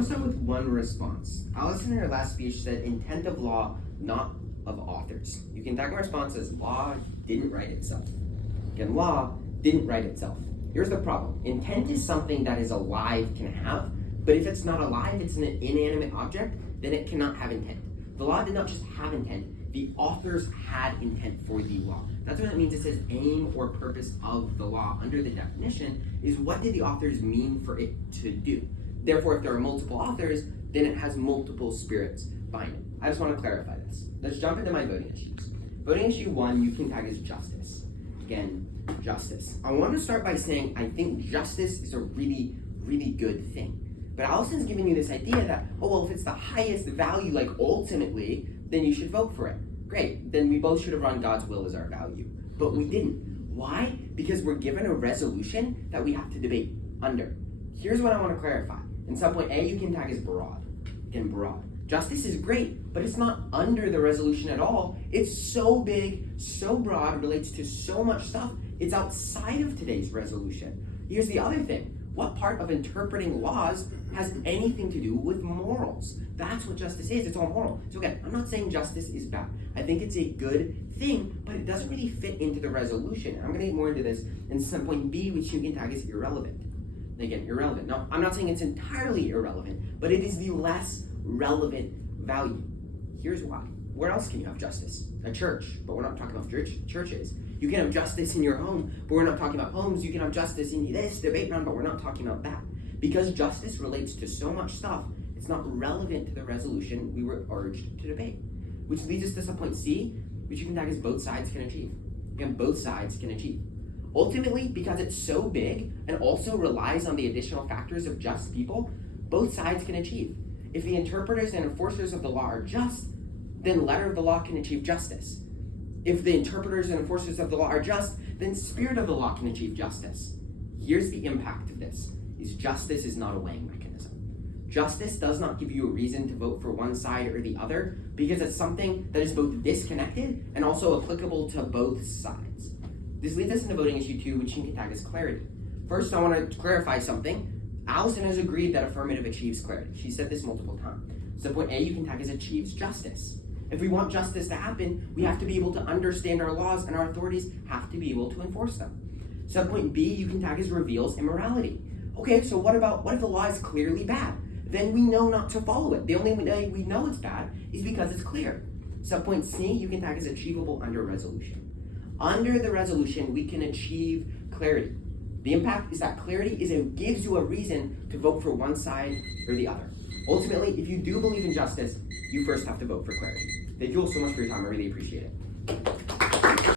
want to start with one response. Allison in her last speech said intent of law, not of authors. You can tag my response as law didn't write itself. Again, law didn't write itself. Here's the problem. Intent is something that is alive can have, but if it's not alive, it's an inanimate object, then it cannot have intent. The law did not just have intent, the authors had intent for the law. That's what it means. It says aim or purpose of the law under the definition is what did the authors mean for it to do. Therefore, if there are multiple authors, then it has multiple spirits behind it. I just want to clarify this. Let's jump into my voting issues. Voting issue 1, you can tag as justice. Again, justice. I want to start by saying I think justice is a really, really good thing. But Allison's giving you this idea that, oh, well, if it's the highest value, like ultimately, then you should vote for it. Great, then we both should have run God's will as our value. But we didn't. Why? Because we're given a resolution that we have to debate under. Here's what I want to clarify. In subpoint A, you can tag as broad. Again, broad. Justice is great, but it's not under the resolution at all. It's so big, so broad, relates to so much stuff. It's outside of today's resolution. Here's the other thing. What part of interpreting laws has anything to do with morals? That's what justice is. It's all moral. So again, I'm not saying justice is bad. I think it's a good thing, but it doesn't really fit into the resolution. And I'm going to get more into this in subpoint B, which you can tag as irrelevant. Again, irrelevant. Now, I'm not saying it's entirely irrelevant, but it is the less relevant value. Here's why. Where else can you have justice? A church, but we're not talking about churches. You can have justice in your home, but we're not talking about homes. You can have justice in this debate round, but we're not talking about that. Because justice relates to so much stuff, it's not relevant to the resolution we were urged to debate. Which leads us to subpoint C, which you can tag as both sides can achieve. Again, both sides can achieve. Ultimately, because it's so big and also relies on the additional factors of just people, both sides can achieve. If the interpreters and enforcers of the law are just, then letter of the law can achieve justice. If the interpreters and enforcers of the law are just, then spirit of the law can achieve justice. Here's the impact of this, is justice is not a weighing mechanism. Justice does not give you a reason to vote for one side or the other because it's something that is both disconnected and also applicable to both sides. This leads us into voting issue 2, which you can tag as clarity. First, I want to clarify something. Allison has agreed that affirmative achieves clarity. She said this multiple times. Subpoint A, you can tag as achieves justice. If we want justice to happen, we have to be able to understand our laws, and our authorities have to be able to enforce them. Subpoint B, you can tag as reveals immorality. Okay, so what if the law is clearly bad? Then we know not to follow it. The only way we know it's bad is because it's clear. Subpoint C, you can tag as achievable under resolution. Under the resolution, we can achieve clarity. The impact is that clarity gives you a reason to vote for one side or the other. Ultimately, if you do believe in justice, you first have to vote for clarity. Thank you all so much for your time. I really appreciate it.